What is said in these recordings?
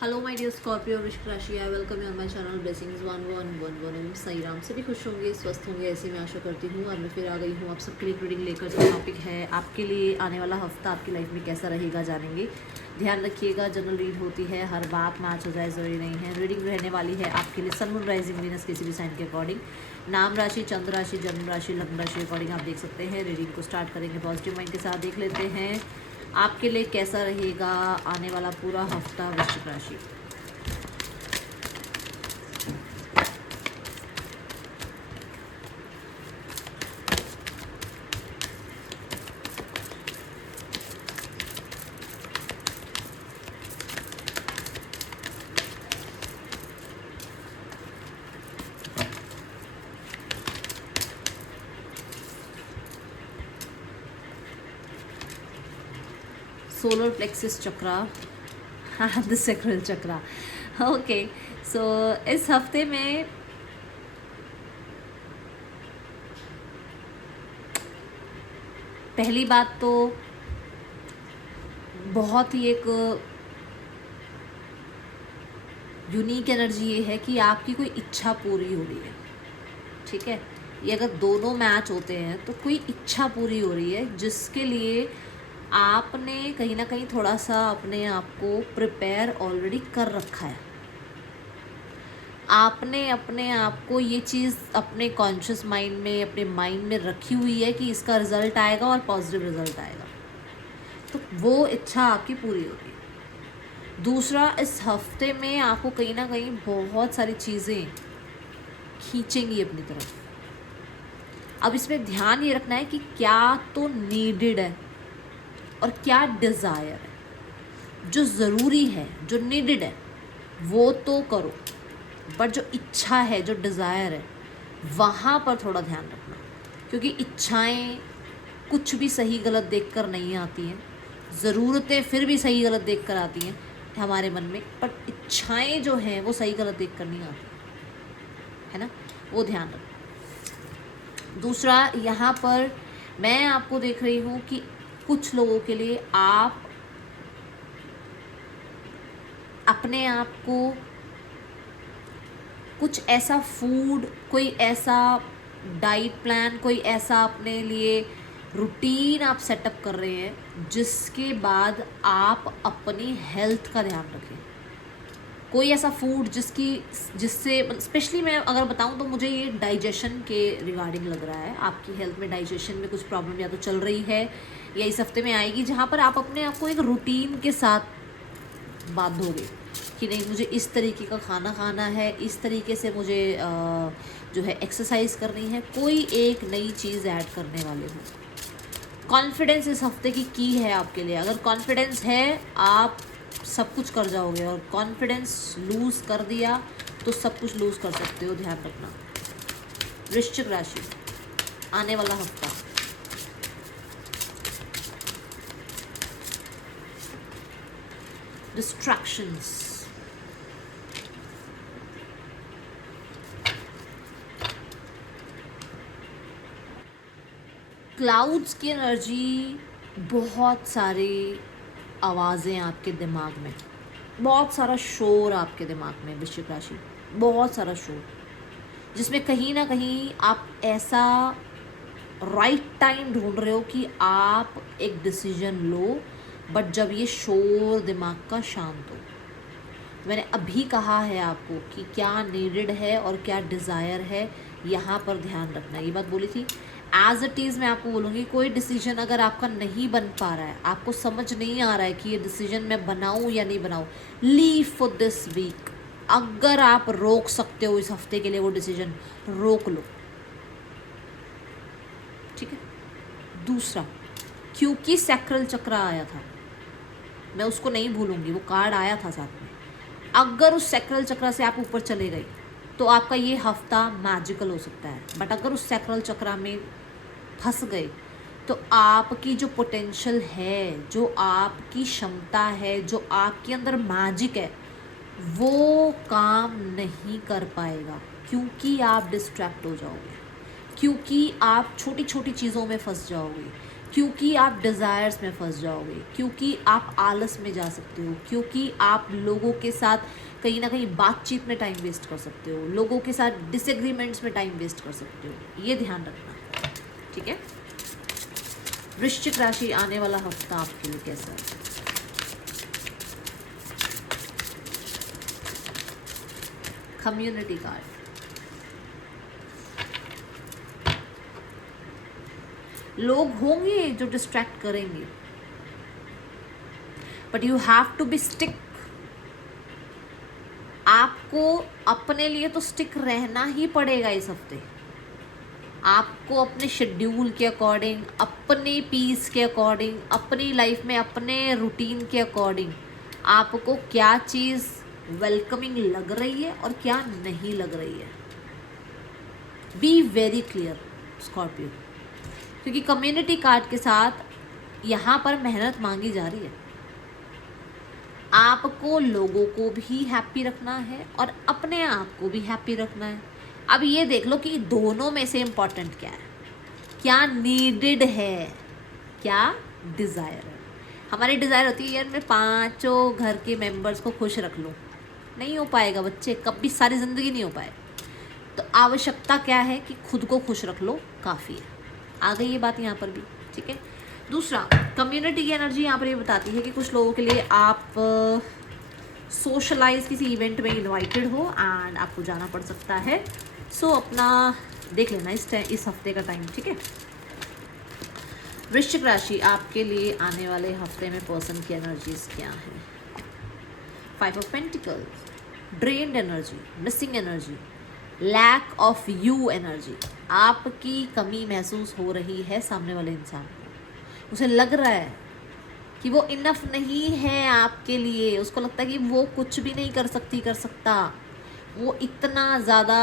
Hello my dear Scorpio वृश्चिक राशि, I welcome you on my channel blessings 1111 सही राम। सभी खुश होंगे, स्वस्थ होंगे, ऐसी मैं आशा करती हूँ। और मैं फिर आ गई हूँ आप सबके लिए रीडिंग लेकर। जो टॉपिक है आपके लिए आने वाला हफ्ता आपकी लाइफ में कैसा रहेगा जानेंगे। ध्यान रखिएगा, जनरल रीड होती है, हर बात मैच हो जाए ज़रूरी नहीं है। रीडिंग रहने वाली है आपके लिए सन मून राइजिंग वीनस किसी भी साइन के अकॉर्डिंग, नाम राशि, चंद्र राशि, जन्म राशि, लग्न राशि अकॉर्डिंग आप देख सकते हैं। रीडिंग को स्टार्ट करेंगे पॉजिटिव माइंड के साथ। देख लेते हैं आपके लिए कैसा रहेगा आने वाला पूरा हफ्ता वृश्चिक राशि। सोलर प्लेक्सिस चक्रा, हाँ द सेक्रल चक्रा। ओके, सो इस हफ्ते में पहली बात तो बहुत ही एक यूनिक एनर्जी ये है कि आपकी कोई इच्छा पूरी हो रही है। ठीक है, ये अगर दोनों मैच होते हैं तो कोई इच्छा पूरी हो रही है जिसके लिए आपने कहीं ना कहीं थोड़ा सा अपने आप को प्रिपेयर ऑलरेडी कर रखा है। आपने अपने आप को ये चीज़ अपने कॉन्शियस माइंड में, अपने माइंड में रखी हुई है कि इसका रिजल्ट आएगा और पॉजिटिव रिजल्ट आएगा, तो वो इच्छा आपकी पूरी होगी। दूसरा, इस हफ्ते में आपको कहीं ना कहीं बहुत सारी चीज़ें खींचेंगी अपनी तरफ। अब इसमें ध्यान ये रखना है कि क्या तो नीडेड है और क्या डिज़ायर है। जो ज़रूरी है, जो नीडेड है वो तो करो, बट जो इच्छा है, जो डिज़ायर है, वहाँ पर थोड़ा ध्यान रखना। क्योंकि इच्छाएं कुछ भी सही गलत देखकर नहीं आती हैं, ज़रूरतें फिर भी सही गलत देखकर आती हैं हमारे मन में, पर इच्छाएं जो हैं वो सही गलत देखकर नहीं आती है ना, वो ध्यान रखना। दूसरा, यहाँ पर मैं आपको देख रही हूँ कि कुछ लोगों के लिए आप अपने आप को कुछ ऐसा फूड, कोई ऐसा डाइट प्लान, कोई ऐसा अपने लिए रूटीन आप सेटअप कर रहे हैं जिसके बाद आप अपनी हेल्थ का ध्यान रखें। कोई ऐसा फूड जिससे स्पेशली मैं अगर बताऊं तो मुझे ये डाइजेशन के रिगार्डिंग लग रहा है। आपकी हेल्थ में डाइजेशन में कुछ प्रॉब्लम या तो चल रही है या इस हफ्ते में आएगी, जहाँ पर आप अपने आप को एक रूटीन के साथ बांधोगे कि नहीं, मुझे इस तरीके का खाना खाना है, इस तरीके से मुझे जो है एक्सरसाइज करनी है, कोई एक नई चीज़ ऐड करने वाले हो। कॉन्फिडेंस इस हफ्ते की है आपके लिए। अगर कॉन्फिडेंस है आप सब कुछ कर जाओगे, और कॉन्फिडेंस लूज़ कर दिया तो सब कुछ लूज़ कर सकते हो, ध्यान रखना। वृश्चिक राशि, आने वाला हफ्ता डिस्ट्रैक्शंस, क्लाउड्स की एनर्जी, बहुत सारी आवाज़ें आपके दिमाग में, बहुत सारा शोर आपके दिमाग में वृश्चिक राशि, बहुत सारा शोर, जिसमें कहीं ना कहीं आप ऐसा राइट टाइम ढूंढ रहे हो कि आप एक डिसीजन लो, बट जब ये शोर दिमाग का शांत हो। मैंने अभी कहा है आपको कि क्या नीडेड है और क्या डिज़ायर है, यहाँ पर ध्यान रखना। ये बात बोली थी। एज इट इज़ मैं आपको बोलूँगी, कोई डिसीजन अगर आपका नहीं बन पा रहा है, आपको समझ नहीं आ रहा है कि ये डिसीजन मैं बनाऊँ या नहीं बनाऊँ, लीव फॉर दिस वीक। अगर आप रोक सकते हो इस हफ्ते के लिए वो डिसीजन, रोक लो, ठीक है। दूसरा, क्योंकि सैक्रल चक्र आया था, मैं उसको नहीं भूलूंगी, वो कार्ड आया था साथ में। अगर उस सैक्रल चक्र से आप ऊपर चले गए तो आपका ये हफ्ता मैजिकल हो सकता है, बट अगर उस सैक्रल चक्र में फंस गए तो आपकी जो पोटेंशियल है, जो आपकी क्षमता है, जो आपके अंदर मैजिक है, वो काम नहीं कर पाएगा, क्योंकि आप डिस्ट्रैक्ट हो जाओगे, क्योंकि आप छोटी छोटी चीज़ों में फंस जाओगे, क्योंकि आप डिज़ायर्स में फंस जाओगे, क्योंकि आप आलस में जा सकते हो, क्योंकि आप लोगों के साथ कहीं ना कहीं बातचीत में टाइम वेस्ट कर सकते हो, लोगों के साथ डिसएग्रीमेंट्स में टाइम वेस्ट कर सकते हो। ये ध्यान रखना, ठीक है। वृश्चिक राशि, आने वाला हफ्ता आपके लिए कैसा है? कम्युनिटी कार्ड, लोग होंगे जो डिस्ट्रैक्ट करेंगे, but you have to be stick. आपको अपने लिए तो स्टिक रहना ही पड़ेगा इस हफ्ते। आपको अपने शेड्यूल के अकॉर्डिंग, अपने पीस के अकॉर्डिंग, अपनी लाइफ में अपने रूटीन के अकॉर्डिंग आपको क्या चीज़ वेलकमिंग लग रही है और क्या नहीं लग रही है। बी वेरी क्लियर स्कॉर्पियो, क्योंकि कम्युनिटी कार्ड के साथ यहाँ पर मेहनत मांगी जा रही है। आपको लोगों को भी हैप्पी रखना है और अपने आप को भी हैप्पी रखना है। अब ये देख लो कि दोनों में से इम्पॉर्टेंट क्या है, क्या नीडेड है, क्या डिज़ायर है। हमारी डिज़ायर होती है यार मैं पांचों घर के मेंबर्स को खुश रख लूँ, नहीं हो पाएगा बच्चे, कभी सारी ज़िंदगी नहीं हो पाए। तो आवश्यकता क्या है कि खुद को खुश रख लो, काफ़ी है। आ गई ये बात यहाँ पर भी, ठीक है। दूसरा, कम्युनिटी की एनर्जी यहाँ पर ये बताती है कि कुछ लोगों के लिए आप सोशलाइज किसी इवेंट में इनवाइटेड हो एंड आपको जाना पड़ सकता है। सो अपना देख लेना इस हफ्ते का टाइम, ठीक है। वृश्चिक राशि, आपके लिए आने वाले हफ्ते में पर्सन की एनर्जीज क्या है? 5 of pentacles, drained energy, missing energy, lack of you energy. आपकी कमी महसूस हो रही है सामने वाले इंसान को, उसे लग रहा है कि वो इनफ नहीं है आपके लिए, उसको लगता है कि वो कुछ भी नहीं कर सकता। वो इतना ज़्यादा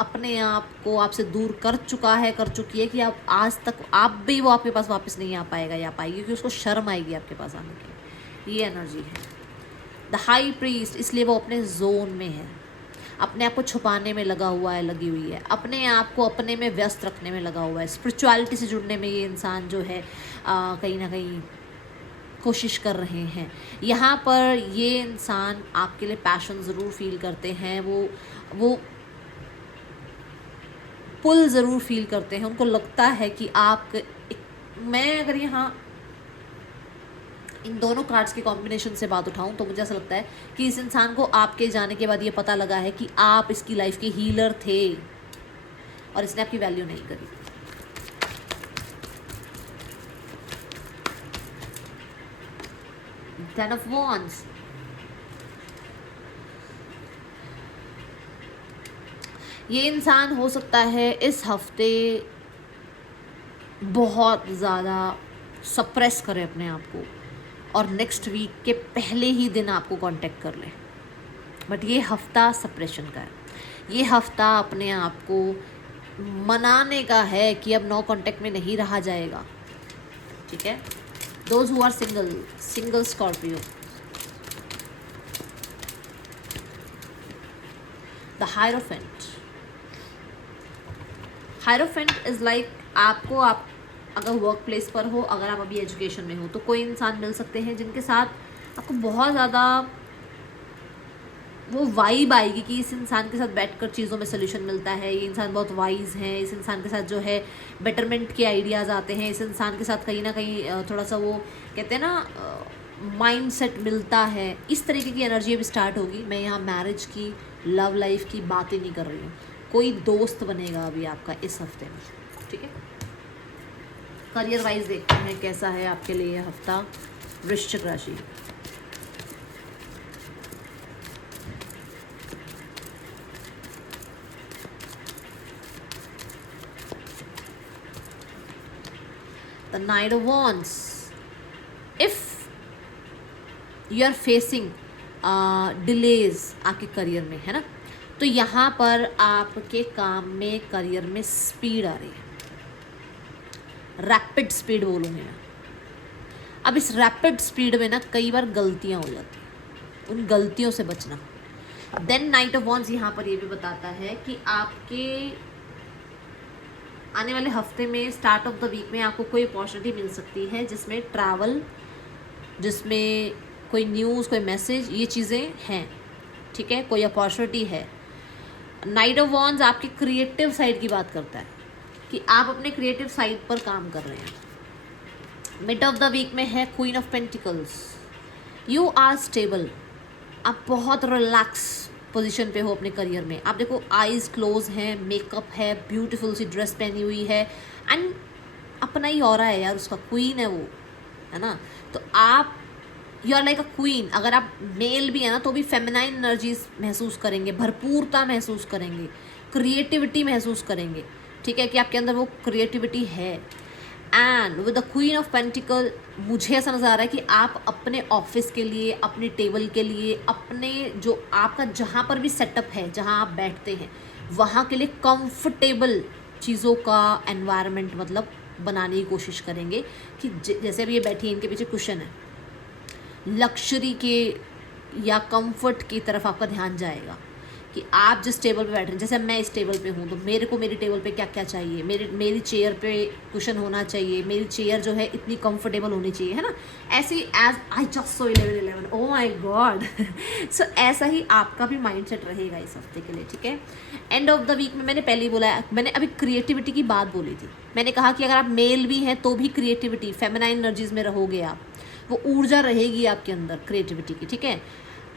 अपने आप को आपसे दूर कर चुकी है कि आप आज तक आप भी वो आपके पास वापस नहीं आ पाएगा या पाएगी, क्योंकि उसको शर्म आएगी आपके पास आने की। ये एनर्जी है। द हाई प्रीस्ट, इसलिए वो अपने जोन में है, अपने आप को छुपाने में लगा हुआ है, लगी हुई है, अपने आप को अपने में व्यस्त रखने में लगा हुआ है। स्पिरिचुअलिटी से जुड़ने में ये इंसान जो है कहीं ना कहीं कोशिश कर रहे हैं। यहाँ पर ये इंसान आपके लिए पैशन ज़रूर फील करते हैं, वो पुल ज़रूर फील करते हैं। उनको लगता है कि मैं अगर यहाँ इन दोनों कार्ड्स के कॉम्बिनेशन से बात उठाऊं तो मुझे ऐसा लगता है कि इस इंसान को आपके जाने के बाद ये पता लगा है कि आप इसकी लाइफ के हीलर थे और इसने आपकी वैल्यू नहीं करी। Ten of Wands, ये इंसान हो सकता है इस हफ्ते बहुत ज़्यादा सप्रेस करे अपने आप को और नेक्स्ट वीक के पहले ही दिन आपको कांटेक्ट कर ले, बट ये हफ्ता सप्रेशन का है। ये हफ्ता अपने आप को मनाने का है कि अब नो कांटेक्ट में नहीं रहा जाएगा, ठीक है। Those who are single Scorpio, the hierophant. Hierophant is like आपको, आप अगर वर्क प्लेस पर हो, अगर आप अभी एजुकेशन में हो, तो कोई इंसान मिल सकते हैं जिनके साथ आपको बहुत ज़्यादा वो वाइब आएगी कि इस इंसान के साथ बैठकर चीज़ों में सोल्यूशन मिलता है, ये इंसान बहुत वाइज है, इस इंसान के साथ जो है बेटरमेंट के आइडियाज़ आते हैं, इस इंसान के साथ कहीं ना कहीं थोड़ा सा वो कहते हैं ना माइंड सेट मिलता है। इस तरीके की एनर्जी अभी स्टार्ट होगी। मैं यहाँ मैरिज की, लव लाइफ की बातें नहीं कर रही हूँ। कोई दोस्त बनेगा अभी आपका इस हफ्ते में, ठीक है। करियर वाइज देखते हैं कैसा है आपके लिए यह हफ्ता, वृश्चिक राशि। The knight of wands, if you are facing delays आपके करियर में, है ना, तो यहाँ पर आपके काम में, करियर में स्पीड आ रही है, रैपिड स्पीड बोलूँगी मैं। अब इस रैपिड स्पीड में ना कई बार गलतियाँ हो जाती हैं, उन गलतियों से बचना। देन नाइट ऑफ वॉन्ड्स यहाँ पर ये भी बताता है कि आपके आने वाले हफ्ते में स्टार्ट ऑफ द वीक में आपको कोई अपॉर्चुनिटी मिल सकती है जिसमें ट्रैवल, जिसमें कोई न्यूज़, कोई मैसेज, ये चीज़ें हैं, ठीक है, कोई अपॉर्चुनिटी है। नाइट ऑफ वॉन्ड्स आपके क्रिएटिव साइड की बात करता है कि आप अपने क्रिएटिव साइड पर काम कर रहे हैं। मिड ऑफ द वीक में है queen of pentacles. You are stable, आप बहुत रिलैक्स पोजीशन पे हो अपने करियर में। आप देखो आईज क्लोज हैं, मेकअप है, ब्यूटीफुल सी ड्रेस पहनी हुई है एंड अपना ही ऑरा है यार, उसका क्वीन है वो, है ना। तो आप you are like a queen. अगर आप मेल भी है ना तो भी फेमिनाइन एनर्जीज महसूस करेंगे, भरपूरता महसूस करेंगे, क्रिएटिविटी महसूस करेंगे, ठीक है, कि आपके अंदर वो क्रिएटिविटी है। And with the queen of pentacle मुझे ऐसा नज़र आ रहा है कि आप अपने ऑफिस के लिए, अपने टेबल के लिए, अपने जो आपका जहाँ पर भी सेटअप है, जहाँ आप बैठते हैं, वहाँ के लिए कंफर्टेबल चीज़ों का एनवायरनमेंट मतलब बनाने की कोशिश करेंगे कि जैसे अभी ये बैठी है, इनके पीछे कुशन है, लक्जरी के या कंफर्ट की तरफ आपका ध्यान जाएगा कि आप जिस टेबल पे बैठ रहे हैं। जैसे मैं इस टेबल पे हूँ तो मेरे को मेरी टेबल पे क्या क्या चाहिए, मेरी चेयर पे कुशन होना चाहिए, मेरी चेयर जो है इतनी कंफर्टेबल होनी चाहिए, है ना। ऐसी as I just so 11 oh my God. So ऐसा ही आपका भी माइंडसेट रहेगा इस हफ्ते के लिए, ठीक है। एंड ऑफ द वीक में मैंने पहले ही बोला, मैंने अभी क्रिएटिविटी की बात बोली थी। मैंने कहा कि अगर आप मेल भी हैं तो भी क्रिएटिविटी, फेमिनाइन एनर्जीज में रहोगे आप, वो ऊर्जा रहेगी आपके अंदर क्रिएटिविटी की, ठीक है।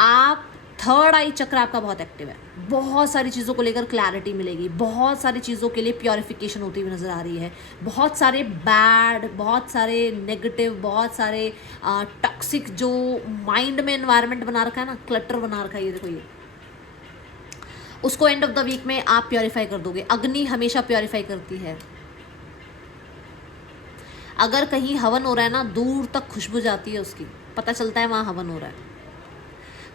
आप थर्ड आई चक्र आपका बहुत एक्टिव है, बहुत सारी चीज़ों को लेकर क्लैरिटी मिलेगी, बहुत सारी चीज़ों के लिए प्योरिफिकेशन होती हुई नज़र आ रही है। बहुत सारे बैड, बहुत सारे नेगेटिव, बहुत सारे टॉक्सिक जो माइंड में एनवायरनमेंट बना रखा है ना, क्लटर बना रखा है, ये देखो ये, उसको एंड ऑफ द वीक में आप प्योरीफाई कर दोगे। अग्नि हमेशा प्योरीफाई करती है। अगर कहीं हवन हो रहा है ना, दूर तक खुशबू जाती है उसकी, पता चलता है वहाँ हवन हो रहा है।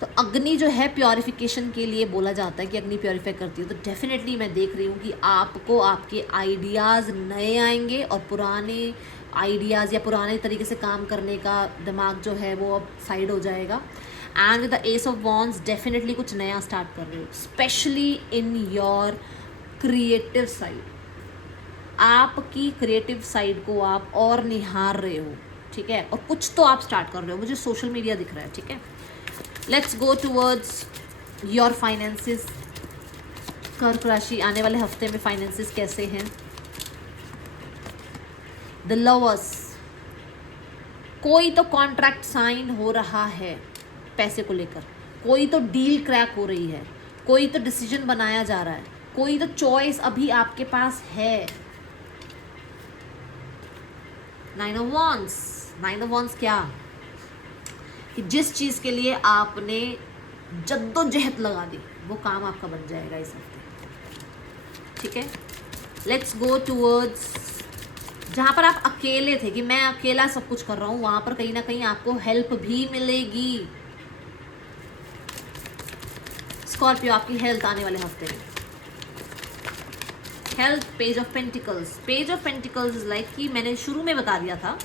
तो अग्नि जो है प्योरिफिकेशन के लिए बोला जाता है कि अग्नि प्योरीफाई करती है। तो डेफिनेटली मैं देख रही हूँ कि आपको आपके आइडियाज़ नए आएंगे और पुराने आइडियाज़ या पुराने तरीके से काम करने का दिमाग जो है वो अब साइड हो जाएगा। And with the S of wands definitely कुछ नया स्टार्ट कर रहे हो, specially in your creative side. आपकी क्रिएटिव साइड को आप और निहार रहे हो, ठीक है, और कुछ तो आप स्टार्ट कर रहे हो, मुझे सोशल मीडिया दिख रहा है, ठीक है। Let's go towards your finances. कर्क राशि, आने वाले हफ्ते में फाइनेंसिस कैसे हैं? द लवर्स, कोई तो कॉन्ट्रैक्ट साइन हो रहा है पैसे को लेकर, कोई तो डील क्रैक हो रही है, कोई तो डिसीजन बनाया जा रहा है, कोई तो चॉइस अभी आपके पास है। Nine of wands, nine of wands क्या कि जिस चीज़ के लिए आपने जद्दोजहद लगा दी वो काम आपका बन जाएगा इस हफ्ते, ठीक है। लेट्स गो टूवर्ड्स जहाँ पर आप अकेले थे कि मैं अकेला सब कुछ कर रहा हूँ, वहाँ पर कहीं ना कहीं आपको हेल्प भी मिलेगी। स्कॉर्पियो, आपकी हेल्थ आने वाले हफ्ते में, health, page of pentacles. Page of pentacles is like कि मैंने शुरू में बता दिया था,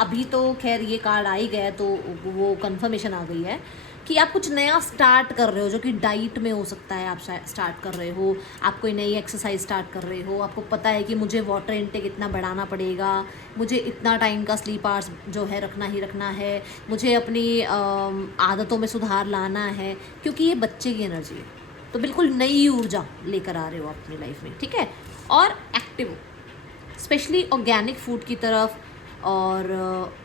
अभी तो खैर ये कार्ड आ ही गया तो वो कंफर्मेशन आ गई है कि आप कुछ नया स्टार्ट कर रहे हो, जो कि डाइट में हो सकता है। आप स्टार्ट कर रहे हो, आप कोई नई एक्सरसाइज स्टार्ट कर रहे हो, आपको पता है कि मुझे वाटर इनटेक इतना बढ़ाना पड़ेगा, मुझे इतना टाइम का स्लीप आवर्स जो है रखना ही रखना है, मुझे अपनी आदतों में सुधार लाना है, क्योंकि ये बच्चे की एनर्जी है। तो बिल्कुल नई ऊर्जा लेकर आ रहे हो अपनी लाइफ में, ठीक है, और एक्टिव हो, स्पेशली ऑर्गेनिक फूड की तरफ और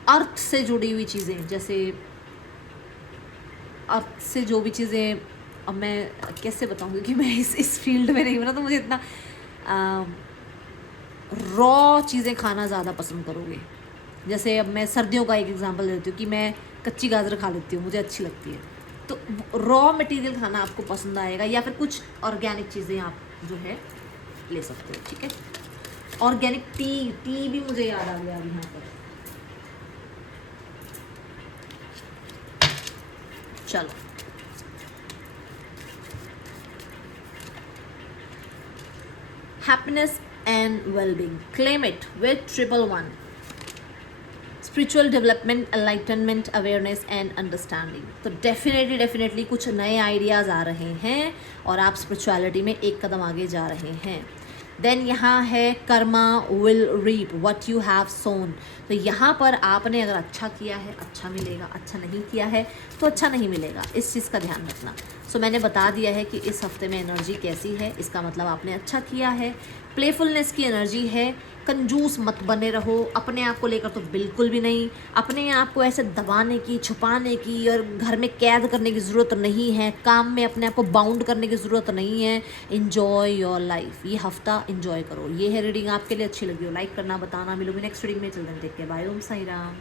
अर्थ से जुड़ी हुई चीज़ें, जैसे अर्थ से जो भी चीज़ें, अब मैं कैसे बताऊँगी कि मैं इस फील्ड में नहीं हूँ ना, तो मुझे इतना रॉ चीज़ें खाना ज़्यादा पसंद करोगे। जैसे अब मैं सर्दियों का एक एग्जांपल देती हूँ कि मैं कच्ची गाजर खा लेती हूँ, मुझे अच्छी लगती है, तो रॉ मटेरियल खाना आपको पसंद आएगा, या फिर कुछ ऑर्गेनिक चीज़ें आप जो है ले सकते हो, ठीक है। ऑर्गेनिक टी भी मुझे याद आ गया अभी यहाँ पर। चलो, happiness and wellbeing, claim it with 111। Spiritual development, enlightenment, awareness and understanding. तो डेफिनेटली कुछ नए आइडियाज़ आ रहे हैं और आप स्पिरिचुअलिटी में एक कदम आगे जा रहे हैं। देन यहाँ है karma will reap what you have sown. तो यहाँ पर आपने अगर अच्छा किया है अच्छा मिलेगा, अच्छा नहीं किया है तो अच्छा नहीं मिलेगा, इस चीज़ का ध्यान रखना। सो मैंने बता दिया है कि इस हफ्ते में एनर्जी कैसी है, इसका मतलब आपने अच्छा किया है। प्लेफुलनेस की एनर्जी है, कंजूस मत बने रहो, अपने आप को लेकर तो बिल्कुल भी नहीं। अपने आप को ऐसे दबाने की, छुपाने की और घर में कैद करने की ज़रूरत नहीं है, काम में अपने आप को बाउंड करने की ज़रूरत नहीं है। इन्जॉय योर लाइफ, ये हफ्ता इन्जॉय करो। ये है रीडिंग, आपके लिए अच्छी लगी हो लाइक करना, बताना। मिलूंगी नेक्स्ट रीडिंग में, चलते हैं, देख के बाय। ओम साई राम।